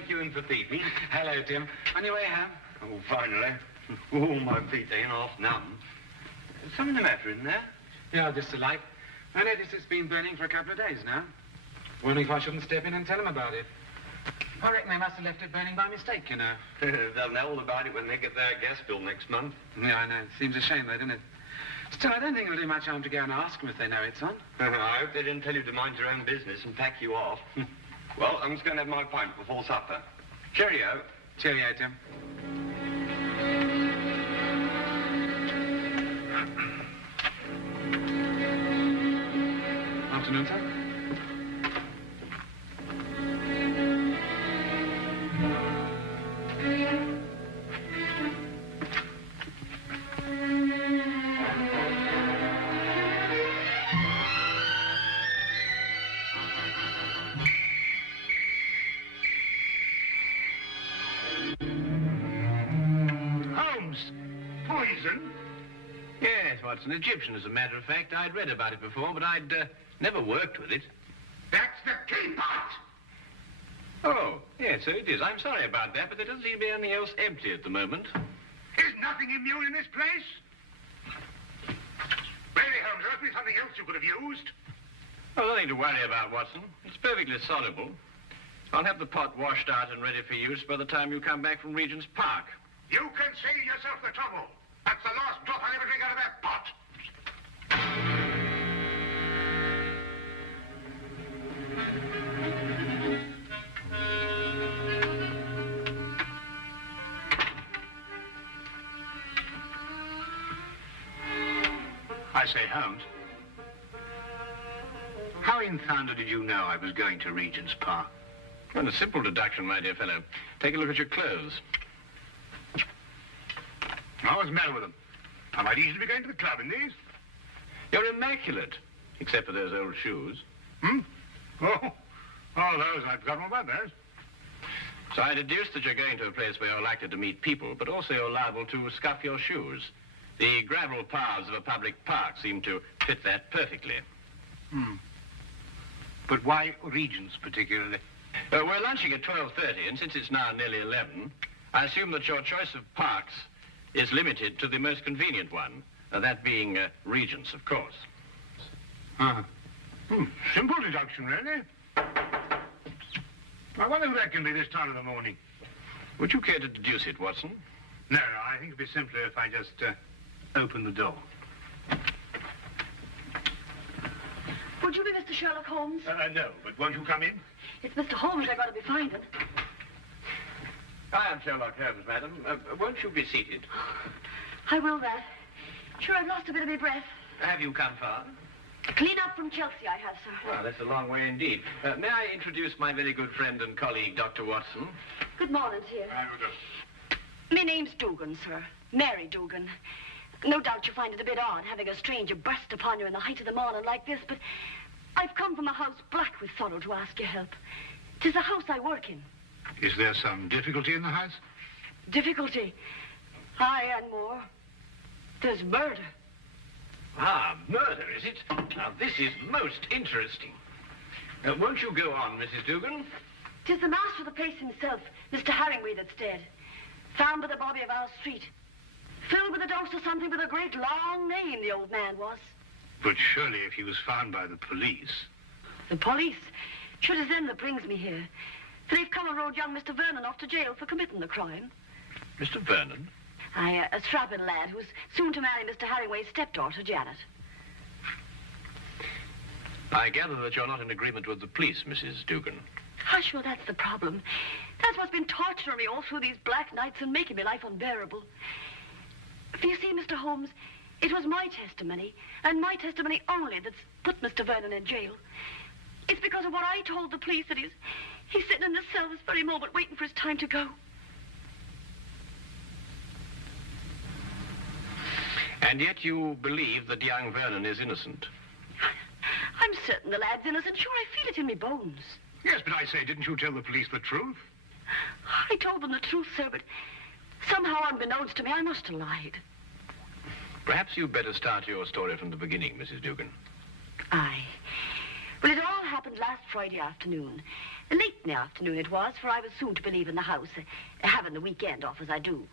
take you in for tea. Hello, Tim. On your way home? Oh, finally. Oh, my feet ain't half numb. Something the matter, isn't there? Yeah, just a light. I noticed it's been burning for a couple of days now. Wondering if I shouldn't step in and tell them about it. I reckon they must have left it burning by mistake, you know. They'll know all about it when they get their gas bill next month. Yeah, I know. Seems a shame, though, doesn't it? Still, I don't think it'll do much harm to go and ask them if they know it's on. I hope they didn't tell you to mind your own business and pack you off. Well, I'm just going to have my pint before supper. Cheerio. Cheerio, Tim. Afternoon, sir. Yes, Watson, Egyptian, as a matter of fact. I'd read about it before, but I'd never worked with it. That's the teapot! Oh, yes, so it is. I'm sorry about that, but there doesn't seem to be anything else empty at the moment. Is nothing immune in this place? Really, Holmes, there must be something else you could have used. Oh, nothing to worry about, Watson. It's perfectly soluble. I'll have the pot washed out and ready for use by the time you come back from Regent's Park. You can save yourself the trouble. That's the last drop I'll ever drink out of that pot. I say, Holmes, how in thunder did you know I was going to Regent's Park? Well, a simple deduction, my dear fellow. Take a look at your clothes. Oh, what's the matter with them? I might easily be going to the club in these. You're immaculate, except for those old shoes. Oh, all those. I've forgotten all about those. So I deduced that you're going to a place where you're likely to meet people, but also you're liable to scuff your shoes. The gravel paths of a public park seem to fit that perfectly. But why Regent's particularly? We're lunching at 12:30, and since it's now nearly 11, I assume that your choice of parks is limited to the most convenient one, that being Regent's, of course. Simple deduction, really. I wonder who that can be this time of the morning. Would you care to deduce it, Watson? No, I think it'd be simpler if I just open the door. Would you be Mr. Sherlock Holmes? No, but won't you come in? It's Mr. Holmes I got to be finding. I am Sherlock Holmes, madam. Won't you be seated? I will that. Sure, I've lost a bit of my breath. Have you come far? Clean up from Chelsea, I have, sir. Well, that's a long way indeed. May I introduce my very good friend and colleague, Dr. Watson? Good morning to you. I would have. My name's Dugan, sir. Mary Dugan. No doubt you find it a bit odd having a stranger burst upon you in the height of the morning like this, but I've come from a house black with sorrow to ask your help. 'Tis the house I work in. Is there some difficulty in the house? Difficulty? Aye, and more. There's murder. Ah, murder, is it? Now, this is most interesting. Won't you go on, Mrs. Dugan? 'Tis the master of the place himself, Mr. Harringway, that's dead. Found by the bobby of our street. Filled with a dose of something with a great long name, the old man was. But surely if he was found by the police... The police? Sure, it is them that brings me here. They've come and rode young Mr. Vernon off to jail for committing the crime. Mr. Vernon? Aye, a strapping lad who's soon to marry Mr. Harringway's stepdaughter, Janet. I gather that you're not in agreement with the police, Mrs. Dugan. Hush, well, that's the problem. That's what's been torturing me all through these black nights and making my life unbearable. For you see, Mr. Holmes, it was my testimony, and my testimony only, that's put Mr. Vernon in jail. It's because of what I told the police that he's sitting in this cell this very moment waiting for his time to go. And yet you believe that young Vernon is innocent? I'm certain the lad's innocent. Sure, I feel it in my bones. Yes, but I say, didn't you tell the police the truth? I told them the truth, sir, but somehow unbeknownst to me, I must have lied. Perhaps you'd better start your story from the beginning, Mrs. Dugan. Aye. Well, it all happened last Friday afternoon. Late in the afternoon it was, for I was soon to be leaving the house, having the weekend off as I do.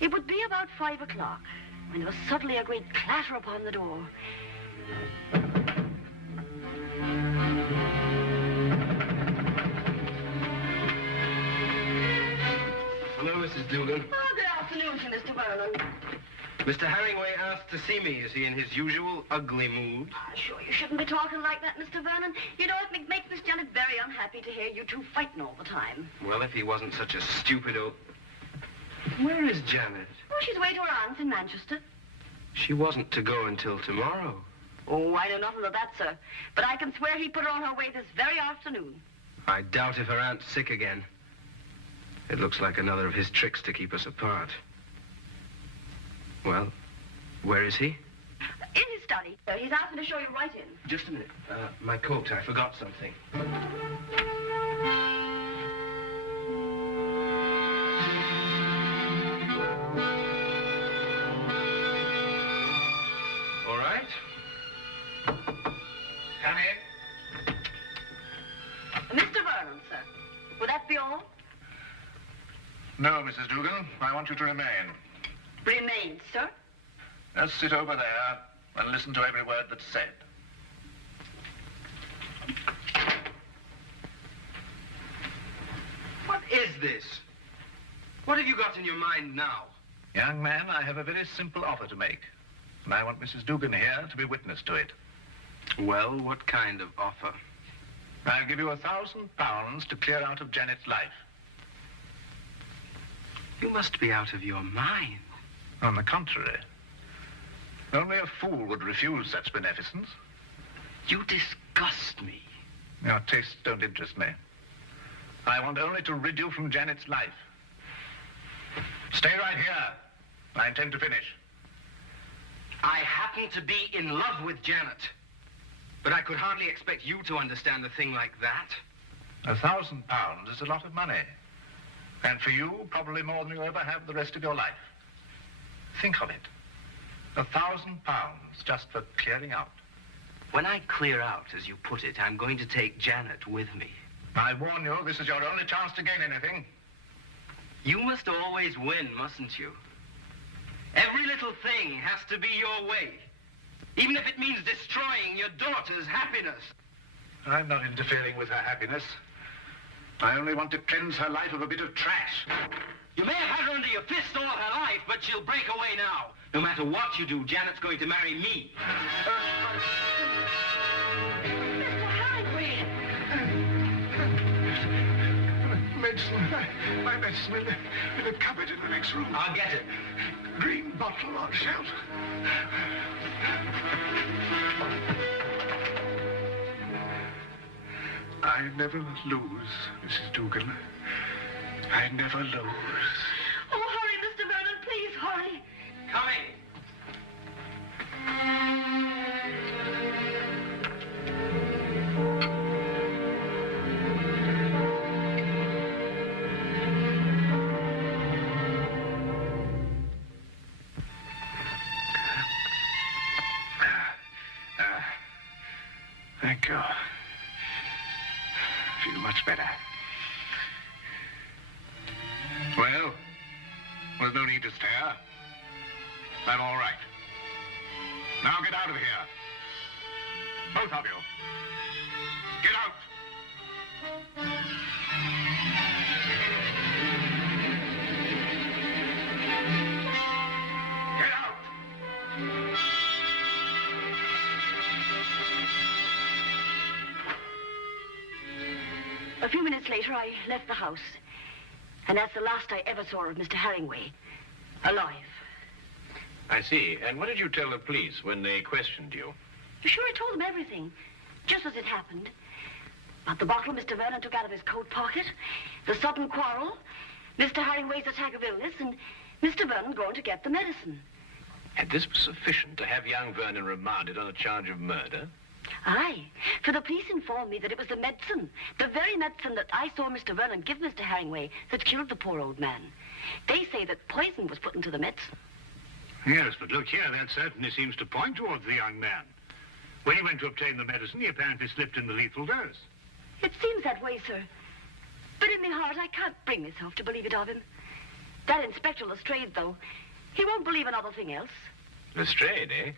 It would be about 5 o'clock when there was suddenly a great clatter upon the door. Hello, Mrs. Dugan. Oh, good afternoon to Mr. Vernon. Mr. Herringway asked to see me. Is he in his usual ugly mood? Sure, you shouldn't be talking like that, Mr. Vernon. You know, it makes Miss Janet very unhappy to hear you two fighting all the time. Well, if he wasn't such a stupid old... Where is Janet? Oh, she's away to her aunt's in Manchester. She wasn't to go until tomorrow. Oh, I know nothing of that, sir. But I can swear he put her on her way this very afternoon. I doubt if her aunt's sick again. It looks like another of his tricks to keep us apart. Well, where is he? In his study. He's asked me to show you right in. Just a minute. My coat. I forgot something. All right. Come in. Mr. Vernon, sir. Would that be all? No, Mrs. Dugan. I want you to remain. Remain, sir. Just sit over there and listen to every word that's said. What is this? What have you got in your mind now? Young man, I have a very simple offer to make. And I want Mrs. Dugan here to be witness to it. Well, what kind of offer? I'll give you £1,000 to clear out of Janet's life. You must be out of your mind. On the contrary. Only a fool would refuse such beneficence. You disgust me. Your tastes don't interest me. I want only to rid you from Janet's life. Stay right here. I intend to finish. I happen to be in love with Janet. But I could hardly expect you to understand a thing like that. £1,000 is a lot of money. And for you, probably more than you'll ever have the rest of your life. Think of it. £1,000 just for clearing out. When I clear out, as you put it, I'm going to take Janet with me. I warn you, this is your only chance to gain anything. You must always win, mustn't you? Every little thing has to be your way. Even if it means destroying your daughter's happiness. I'm not interfering with her happiness. I only want to cleanse her life of a bit of trash. You may have had her under your fist all her life, but she'll break away now. No matter what you do, Janet's going to marry me. Medicine. My medicine in the cupboard in the next room. I'll get it. Green bottle on shelf. I never lose, Mrs. Dugan. I never lose. Oh, hurry, Mr. Vernon, please, hurry. Coming. Thank you. Feel much better. Well, there's no need to stare. I'm all right. Now get out of here. Both of you. Get out. Get out. A few minutes later, I left the house. And that's the last I ever saw of Mr. Herringway. Alive. I see. And what did you tell the police when they questioned you? Sure, I told them everything. Just as it happened. About the bottle Mr. Vernon took out of his coat pocket, the sudden quarrel, Mr. Herringway's attack of illness, and Mr. Vernon going to get the medicine. And this was sufficient to have young Vernon remanded on a charge of murder? Aye, for the police informed me that it was the medicine, the very medicine that I saw Mr. Vernon give Mr. Herringway, that killed the poor old man. They say that poison was put into the medicine. Yes, but look here, that certainly seems to point towards the young man. When he went to obtain the medicine, he apparently slipped in the lethal dose. It seems that way, sir. But in my heart, I can't bring myself to believe it of him. That Inspector Lestrade, though, he won't believe another thing else. Lestrade, eh?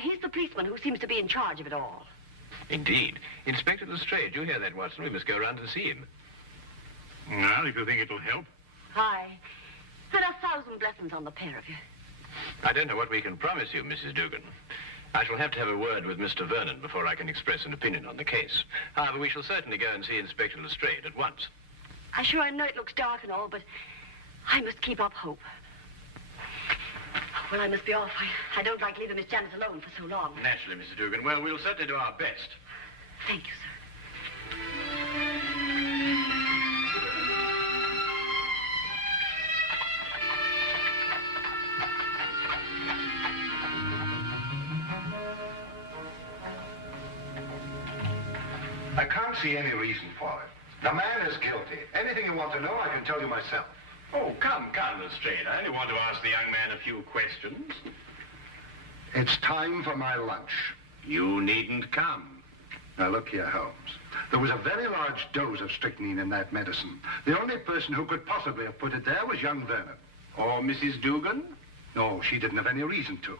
He's the policeman who seems to be in charge of it all. Indeed. Inspector Lestrade, you hear that, Watson? We must go round and see him. Well, if you think it'll help. Aye. And 1,000 blessings on the pair of you. I don't know what we can promise you, Mrs. Dugan. I shall have to have a word with Mr. Vernon before I can express an opinion on the case. However, we shall certainly go and see Inspector Lestrade at once. I know it looks dark and all, but I must keep up hope. Well, I must be off. I don't like leaving Miss Janet alone for so long. Naturally, Mrs. Dugan. Well, we'll certainly do our best. Thank you, sir. I can't see any reason for it. The man is guilty. Anything you want to know, I can tell you myself. Oh, come, Lestrade. I only want to ask the young man a few questions. It's time for my lunch. You needn't come. Now, look here, Holmes. There was a very large dose of strychnine in that medicine. The only person who could possibly have put it there was young Vernon. Or Mrs. Dugan? No, she didn't have any reason to.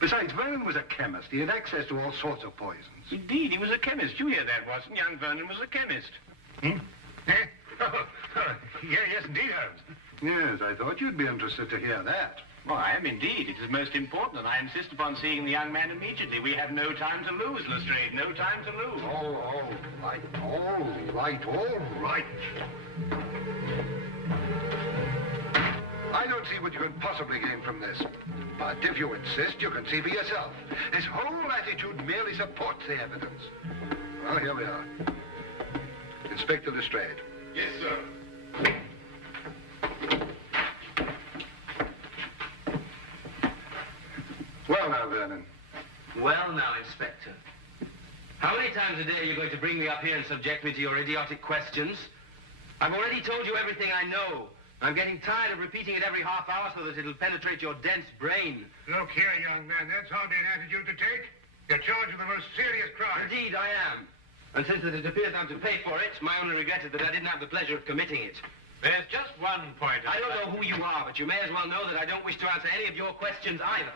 Besides, Vernon was a chemist. He had access to all sorts of poisons. Indeed, he was a chemist. You hear that, Watson? Young Vernon was a chemist. Yes, indeed, Holmes. Yes, I thought you'd be interested to hear that. Well, I am indeed. It is most important, and I insist upon seeing the young man immediately. We have no time to lose, Lestrade. No time to lose. All right. I don't see what you can possibly gain from this. But if you insist, you can see for yourself. His whole attitude merely supports the evidence. Well, here we are. Inspector Lestrade. Yes, sir. Well, now, Vernon. Well now, Inspector. How many times a day are you going to bring me up here and subject me to your idiotic questions? I've already told you everything I know. I'm getting tired of repeating it every half hour so that it'll penetrate your dense brain. Look here, young man, that's hardly an attitude to take. You're charged with the most serious crime. Indeed, I am. And since it appears I'm to pay for it, my only regret is that I didn't have the pleasure of committing it. There's just one point. I don't know who you are, but you may as well know that I don't wish to answer any of your questions either.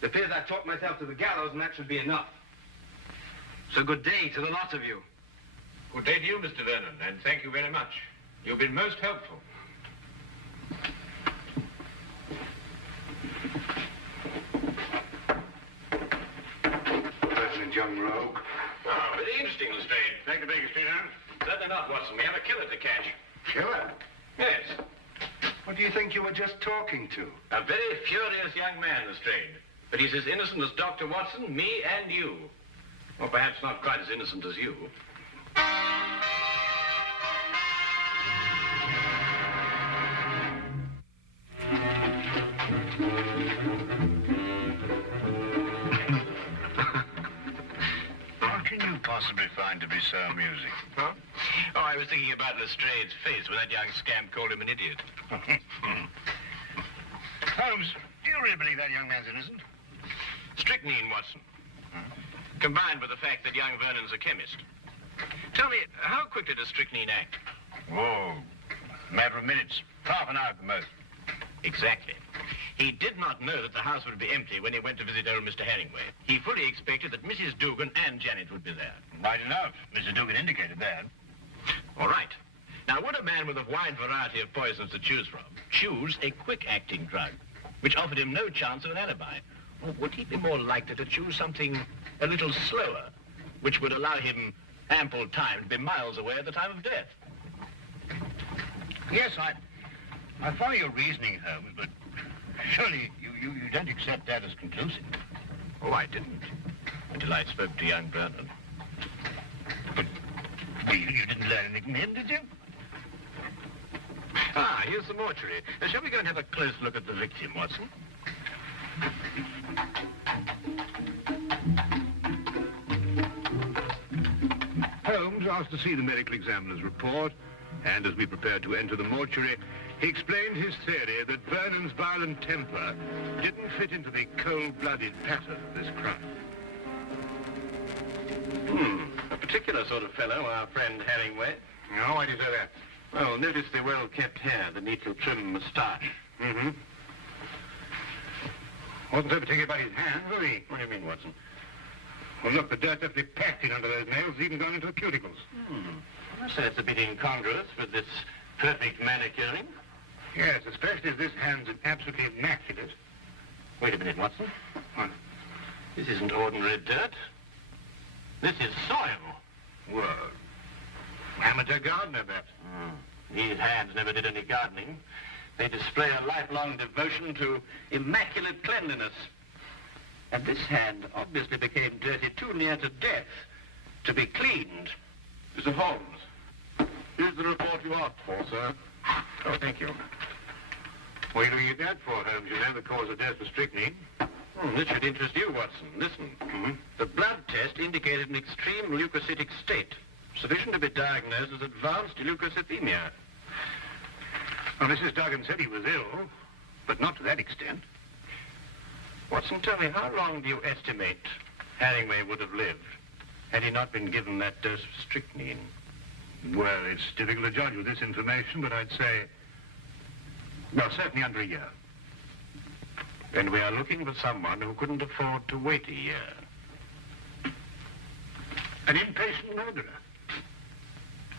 It appears I've talked myself to the gallows, and that should be enough. So good day to the lot of you. Good day to you, Mr. Vernon, and thank you very much. You've been most helpful. President Young Rogue. Oh, very interesting, Lestrade. Take the biggest, Peter. Certainly not, Watson. We have a killer to catch. Killer? Yes. What do you think you were just talking to? A very furious young man, Lestrade. But he's as innocent as Dr. Watson, me, and you. Or perhaps not quite as innocent as you. What can you possibly find to be so amusing? Huh? Oh, I was thinking about Lestrade's face when that young scamp called him an idiot. Holmes, do you really believe that young man's innocent? Strychnine, Watson. Combined with the fact that young Vernon's a chemist. Tell me, how quickly does strychnine act? Oh, a matter of minutes. Half an hour at the most. Exactly. He did not know that the house would be empty when he went to visit old Mr. Herringway. He fully expected that Mrs. Dugan and Janet would be there. Right enough. Mr. Dugan indicated that. All right. Now, would a man with a wide variety of poisons to choose from choose a quick-acting drug, which offered him no chance of an alibi? Or would he be more likely to choose something a little slower, which would allow him ample time to be miles away at the time of death? Yes, I follow your reasoning, Holmes, but surely you don't accept that as conclusive. Oh, I didn't, until I spoke to young Vernon. But you didn't learn anything from him, did you? Ah, here's the mortuary. Shall we go and have a close look at the victim, Watson? Holmes asked to see the medical examiner's report, and as we prepared to enter the mortuary, he explained his theory that Vernon's violent temper didn't fit into the cold-blooded pattern of this crime. A particular sort of fellow, our friend Herringway. No, why do you say that? Well, notice the well-kept hair, the neatly trimmed moustache. Mm-hmm. Wasn't so particular about his hands, was he? What do you mean, Watson? Well, look, the dirt definitely packed in under those nails, even gone into the cuticles. I say it's a bit incongruous with this perfect manicuring. Yes, especially as this hand's absolutely immaculate. Wait a minute, Watson. What? This isn't ordinary dirt. This is soil. Well, amateur gardener, perhaps. These hands never did any gardening. They display a lifelong devotion to immaculate cleanliness. And this hand obviously became dirty too near to death to be cleaned. Mr. Holmes, here's the report you asked for, sir. Oh, thank you. What are you looking at that for, Holmes? You know the cause of death was strychnine. This should interest you, Watson. Listen. The blood test indicated an extreme leukocytic state, sufficient to be diagnosed as advanced leukocythemia. Well, Mrs. Duggan said he was ill, but not to that extent. Watson, tell me, how long do you estimate Herringway would have lived had he not been given that dose of strychnine? Well, it's difficult to judge with this information, but I'd say, well, certainly under a year. And we are looking for someone who couldn't afford to wait a year. An impatient murderer.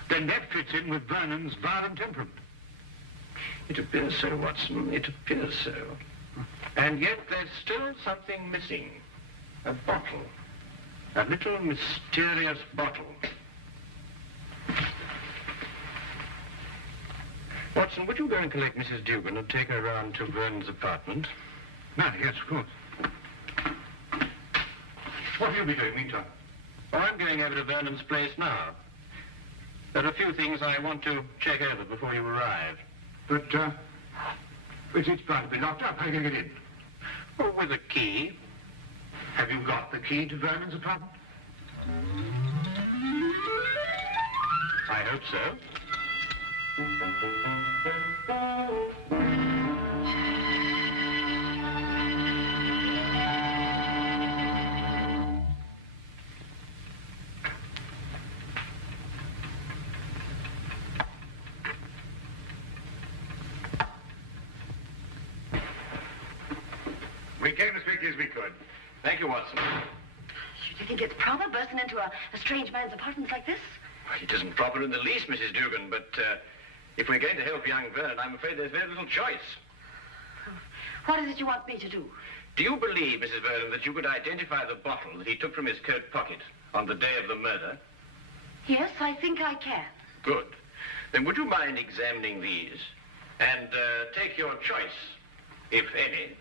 Then that fits in with Vernon's violent temperament. It appears so, Watson. It appears so. And yet there's still something missing. A bottle. A little mysterious bottle. Watson, would you go and collect Mrs. Dugan and take her round to Vernon's apartment? No, yes, of course. What will you be doing meantime? Oh, I'm going over to Vernon's place now. There are a few things I want to check over before you arrive. But, it's bound to be locked up. How are you going to get in? Oh, with a key. Have you got the key to Vernon's apartment? I hope so. We came as quickly as we could. Thank you, Watson. Do you think it's proper bursting into a strange man's apartment like this? Well, it isn't proper in the least, Mrs. Dugan, but if we're going to help young Vernon, I'm afraid there's very little choice. What is it you want me to do? Do you believe, Mrs. Vernon, that you could identify the bottle that he took from his coat pocket on the day of the murder? Yes, I think I can. Good. Then would you mind examining these and take your choice, if any?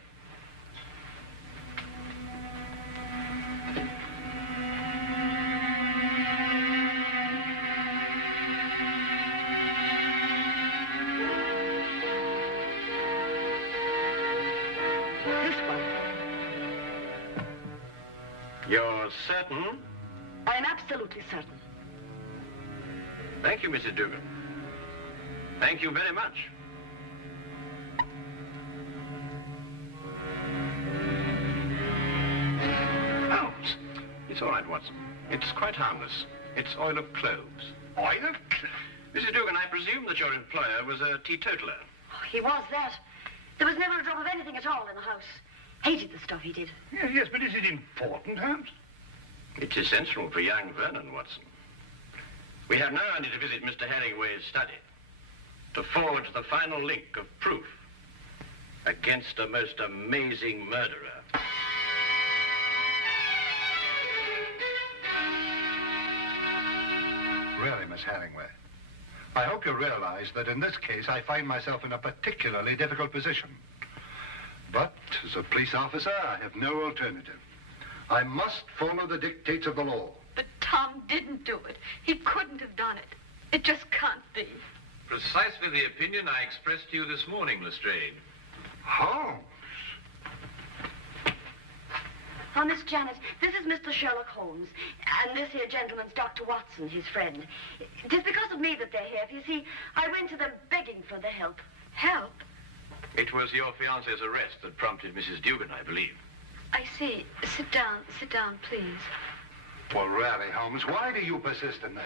You're certain? I'm absolutely certain. Thank you, Mrs. Dugan. Thank you very much. Holmes. It's all right, Watson. It's quite harmless. It's oil of cloves. Oil of cloves? Mrs. Dugan, I presume that your employer was a teetotaler. Oh, he was that. There was never a drop of anything at all in the house. Hated the stuff he did. Yes, but is it important, Holmes? It's essential for young Vernon, Watson. We have now only to visit Mr. Herringway's study to forge the final link of proof against a most amazing murderer. Really, Miss Herringway, I hope you realize that in this case I find myself in a particularly difficult position. But as a police officer, I have no alternative. I must follow the dictates of the law. But Tom didn't do it. He couldn't have done it. It just can't be. Precisely the opinion I expressed to you this morning, Lestrade. Holmes? Oh, Miss Janet, this is Mr. Sherlock Holmes, and this here gentleman's Dr. Watson, his friend. It is because of me that they're here. You see, I went to them begging for the help. Help? It was your fiancé's arrest that prompted Mrs. Dugan, I believe. I see. Sit down, please. Well, really, Holmes, why do you persist in this?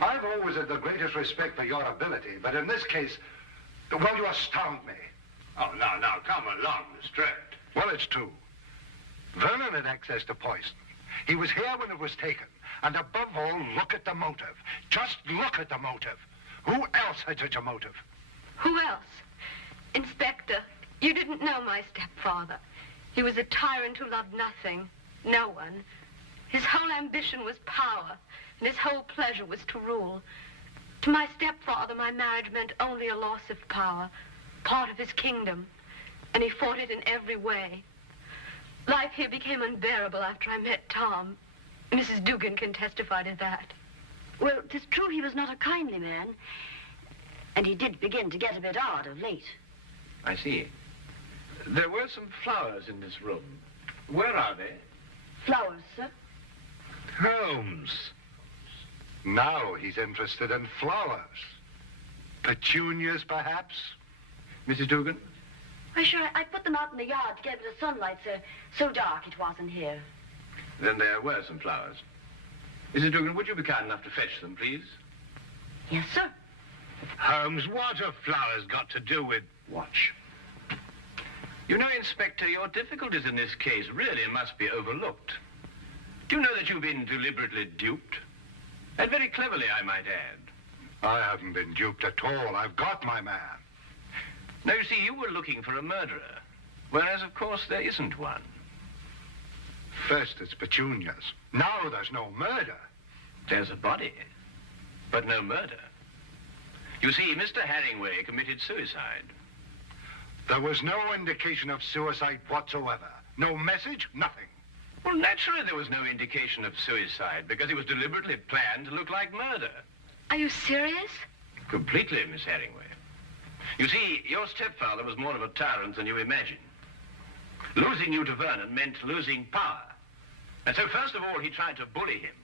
I've always had the greatest respect for your ability, but in this case, well, you astound me. Oh, now, come along, Lestrade. Well, it's true. Vernon had access to poison. He was here when it was taken. And above all, look at the motive. Just look at the motive. Who else had such a motive? Who else? Inspector, you didn't know my stepfather. He was a tyrant who loved nothing, no one. His whole ambition was power, and his whole pleasure was to rule. To my stepfather, my marriage meant only a loss of power, part of his kingdom, and he fought it in every way. Life here became unbearable after I met Tom. Mrs. Dugan can testify to that. Well, 'tis true he was not a kindly man, and he did begin to get a bit odd of late. I see. There were some flowers in this room. Where are they? Flowers, sir? Holmes. Now he's interested in flowers. Petunias, perhaps? Mrs. Dugan? Why, sure, I put them out in the yard to get a bit of sunlight, sir. So dark it wasn't here. Then there were some flowers. Mrs. Dugan, would you be kind enough to fetch them, please? Yes, sir. Holmes, what have flowers got to do with... Watch. You know, Inspector, your difficulties in this case really must be overlooked. Do you know that you've been deliberately duped? And very cleverly, I might add. I haven't been duped at all. I've got my man. Now, you see, you were looking for a murderer, whereas, of course, there isn't one. First, it's petunias. Now there's no murder. There's a body, but no murder. You see, Mr. Herringway committed suicide. There was no indication of suicide whatsoever. No message, nothing. Well, naturally there was no indication of suicide, because it was deliberately planned to look like murder. Are you serious? Completely, Miss Herringway. You see, your stepfather was more of a tyrant than you imagine. Losing you to Vernon meant losing power. And so first of all, he tried to bully him.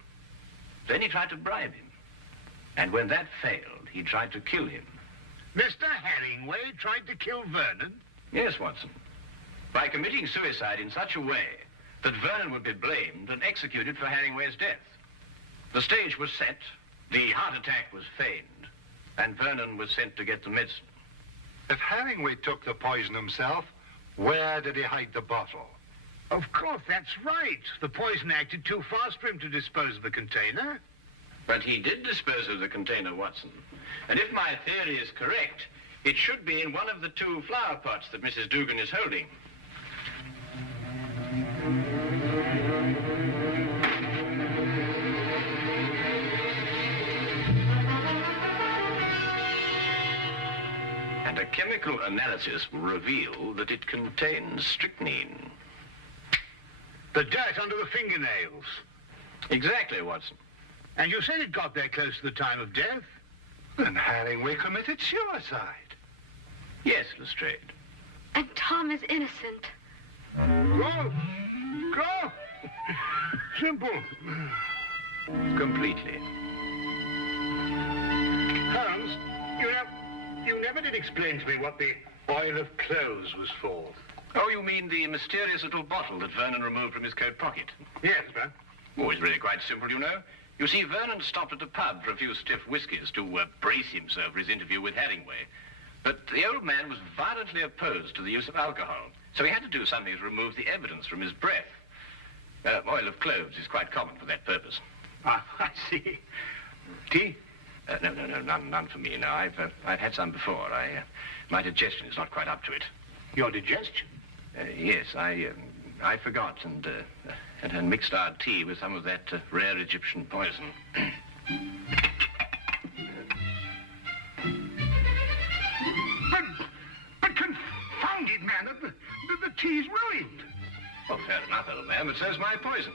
Then he tried to bribe him. And when that failed, he tried to kill him. Mr. Herringway tried to kill Vernon? Yes, Watson. By committing suicide in such a way that Vernon would be blamed and executed for Herringway's death. The stage was set, the heart attack was feigned, and Vernon was sent to get the medicine. If Herringway took the poison himself, where did he hide the bottle? Of course, that's right. The poison acted too fast for him to dispose of the container. But he did dispose of the container, Watson. And if my theory is correct, it should be in one of the two flower pots that Mrs. Dugan is holding. And a chemical analysis will reveal that it contains strychnine. The dirt under the fingernails. Exactly, Watson. And you said it got there close to the time of death? Then Herringway committed suicide. Yes, Lestrade. And Tom is innocent. Go! Go! Simple. Completely. Holmes, you never did explain to me what the oil of clothes was for. Oh, you mean the mysterious little bottle that Vernon removed from his coat pocket? Yes, sir. Oh, it's really quite simple, you know. You see, Vernon stopped at a pub for a few stiff whiskies to brace himself for his interview with Herringway. But the old man was violently opposed to the use of alcohol, so he had to do something to remove the evidence from his breath. Oil of cloves is quite common for that purpose. Ah, I see. Tea? No, none for me. No, I've had some before. My digestion is not quite up to it. Your digestion? Yes, I forgot and mixed our tea with some of that rare Egyptian poison. But confound it, man, the tea's ruined. Well, fair enough, old man, but so's my poison.